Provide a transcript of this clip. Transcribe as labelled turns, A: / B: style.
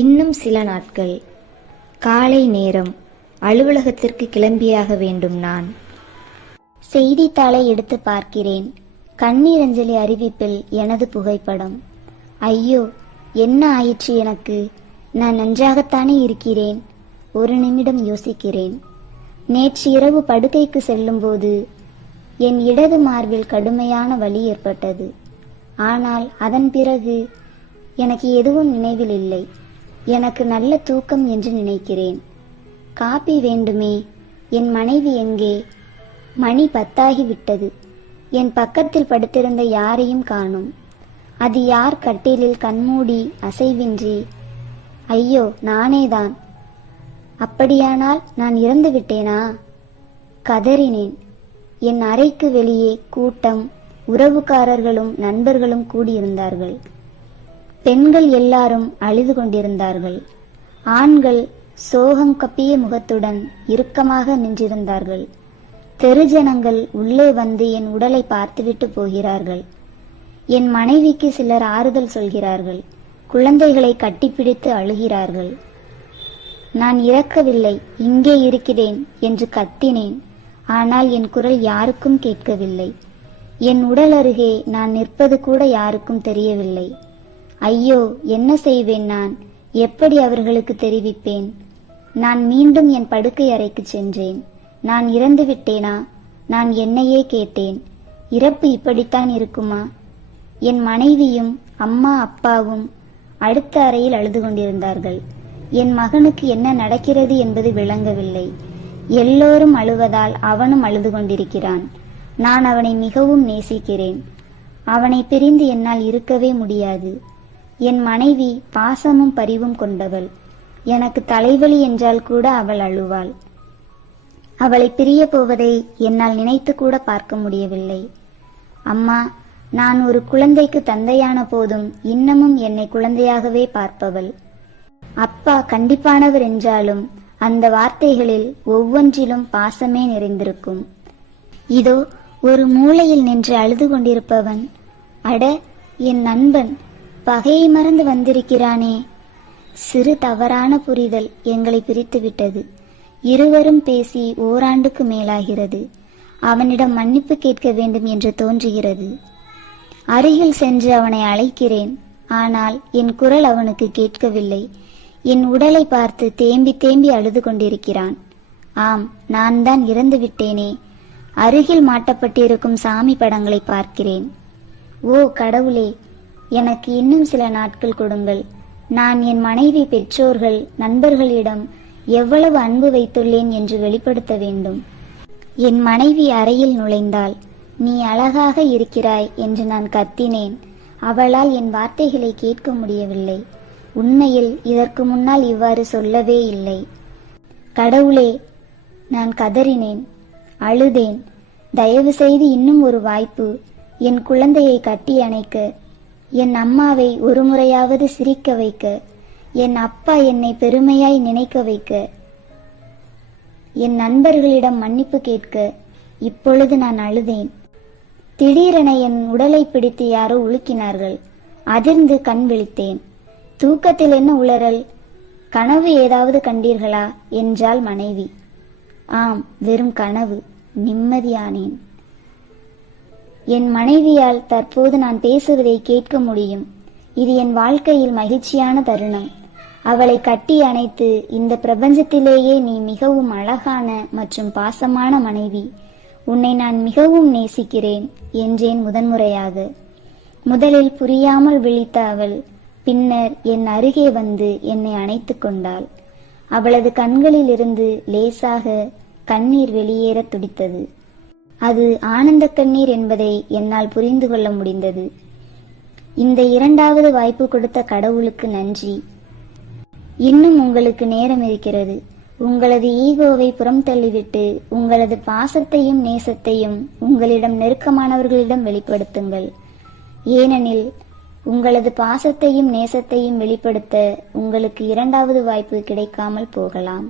A: இன்னும் சில நாட்கள். காலை நேரம் அலுவலகத்திற்கு கிளம்பியாக வேண்டும் நான்.
B: செய்தித்தாளை எடுத்து பார்க்கிறேன். கண்ணீர் அஞ்சலி அறிவிப்பில் எனது புகைப்படம். ஐயோ என்ன ஆயிற்று எனக்கு? நான் நன்றாகத்தானே இருக்கிறேன். ஒரு நிமிடம் யோசிக்கிறேன். நேற்று இரவு படுக்கைக்கு செல்லும்போது என் இடது மார்பில் கடுமையான வலி ஏற்பட்டது. ஆனால் அதன் பிறகு எனக்கு எதுவும் நினைவில் இல்லை. எனக்கு நல்ல தூக்கம் என்று நினைக்கிறேன். காப்பி வேண்டுமே. என் மனைவி எங்கே? மணி பத்தாகிவிட்டது. என் பக்கத்தில் படுத்திருந்த யாரையும் காணும். அது யார் கட்டிலில் கண்மூடி அசைவின்றி? ஐயோ நானேதான். அப்படியானால் நான் இறந்து விட்டேனா? கதறினேன். என் அறைக்கு வெளியே கூட்டம் உறவுக்காரர்களும் நண்பர்களும் கூடியிருந்தார்கள். பெண்கள் எல்லாரும் அழுது கொண்டிருந்தார்கள். ஆண்கள் சோகம் கப்பிய முகத்துடன் இறுக்கமாக நின்றிருந்தார்கள். தெருஜனங்கள் உள்ளே வந்து என் உடலை பார்த்துவிட்டு போகிறார்கள். என் மனைவிக்கு சிலர் ஆறுதல் சொல்கிறார்கள். குழந்தைகளை கட்டிப்பிடித்து அழுகிறார்கள். நான் இறக்கவில்லை இங்கே இருக்கிறேன் என்று கத்தினேன். ஆனால் என் குரல் யாருக்கும் கேட்கவில்லை. என் உடல் அருகே நான் நிற்பது கூட யாருக்கும் தெரியவில்லை. ஐயோ என்ன செய்வேன் நான்? எப்படி அவர்களுக்கு தெரிவிப்பேன்? நான் மீண்டும் என் படுக்கை அறைக்கு சென்றேன். நான் இறந்து விட்டேனா? நான் என்னையே கேட்டேன். இறப்பு இப்படித்தான் இருக்குமா? என் மனைவியும் அம்மா அப்பாவும் அடுத்த அறையில் அழுது கொண்டிருந்தார்கள். என் மகனுக்கு என்ன நடக்கிறது என்பது விளங்கவில்லை. எல்லோரும் அழுவதால் அவனும் அழுது கொண்டிருக்கிறான். நான் அவனை மிகவும் நேசிக்கிறேன். அவனை பிரிந்து என்னால் இருக்கவே முடியாது. என் மனைவி பாசமும் பரிவும் கொண்டவள். எனக்கு தலைவலி என்றால் கூட அவள் அழுவாள். அவளை பிரிய போவதை என்னால் நினைத்து கூட பார்க்க முடியவில்லை. அம்மா நான் ஒரு குழந்தைக்கு தந்தையான போதும் இன்னமும் என்னை குழந்தையாகவே பார்ப்பவள். அப்பா கண்டிப்பானவர் என்றாலும் அந்த வார்த்தைகளில் ஒவ்வொன்றிலும் பாசமே நிறைந்திருக்கும். இதோ ஒரு மூலையில் நின்று அழுது கொண்டிருப்பவன் அட என் நண்பன் பகையை மறந்து வந்திருக்கிறானே. சிறு தவறான புரிதல் எங்களை பிரித்துவிட்டது. இருவரும் பேசி ஓராண்டுக்கு மேலாகிறது. அவனிடம் மன்னிப்பு கேட்க வேண்டும் என்று தோன்றுகிறது. அருகில் சென்று அவனை அழைக்கிறேன். ஆனால் என் குரல் அவனுக்கு கேட்கவில்லை. என் உடலை பார்த்து தேம்பி தேம்பி அழுது கொண்டிருக்கிறான். ஆம் நான் தான் இறந்து விட்டேனே. அருகில் மாட்டப்பட்டிருக்கும் சாமி படங்களை பார்க்கிறேன். ஓ கடவுளே எனக்கு இன்னும் சில நாட்கள் கொடுங்கள். நான் என் மனைவி பெற்றோர்கள் நண்பர்களிடம் எவ்வளவு அன்பு வைத்துள்ளேன் என்று வெளிப்படுத்த வேண்டும். என் மனைவி அறையில் நுழைந்தாள் நீ அழகாக இருக்கிறாய் என்று நான் கத்தினேன். அவளால் என் வார்த்தைகளை கேட்க முடியவில்லை. உண்மையில் இதற்கு முன்னால் இவ்வாறு சொல்லவே இல்லை. கடவுளே நான் கதறினேன். அழுதேன். தயவு செய்து இன்னும் ஒரு வாய்ப்பு. என் குழந்தையை கட்டி அணைக்க என் அம்மாவை ஒரு முறையாவது சிரிக்க வைக்க என் அப்பா என்னை பெருமையாய் நினைக்க வைக்க என் நண்பர்களிடம் மன்னிப்பு கேட்க இப்பொழுது நான் அழுதேன். திடீரென என் உடலை பிடித்து யாரோ உலுக்கினார்கள். அதிர்ந்து கண் விழித்தேன். தூக்கத்தில் என்ன உளறல்? கனவு ஏதாவது கண்டீர்களா? என்றாள் மனைவி. ஆம் வெறும் கனவு. நிம்மதியானேன். என் மனைவியால் தற்போது நான் பேசுவதை கேட்க முடியும். இது என் வாழ்க்கையில் மகிழ்ச்சியான தருணம். அவளை கட்டி அணைத்து இந்த பிரபஞ்சத்திலேயே நீ மிகவும் அழகான மற்றும் பாசமான மனைவி. உன்னை நான் மிகவும் நேசிக்கிறேன் என்றேன் முதன்முறையாக. முதலில் புரியாமல் விழித்த அவள் பின்னர் என் அருகே வந்து என்னை அணைத்துக் கொண்டாள். அவளது கண்களிலிருந்து லேசாக கண்ணீர் வெளியேறத் துடித்தது. அது ஆனந்த கண்ணீர் என்பதை என்னால் புரிந்து கொள்ள முடிந்தது. இந்த இரண்டாவது வாய்ப்பு கொடுத்த கடவுளுக்கு நன்றி. இன்னும் உங்களுக்கு நேரம் இருக்கிறது. உங்களது ஈகோவை புறம் தள்ளிவிட்டு உங்களது பாசத்தையும் நேசத்தையும் உங்களிடம் நெருக்கமானவர்களிடம் வெளிப்படுத்துங்கள். ஏனெனில் உங்களது பாசத்தையும் நேசத்தையும் வெளிப்படுத்த உங்களுக்கு இரண்டாவது வாய்ப்பு கிடைக்காமல் போகலாம்.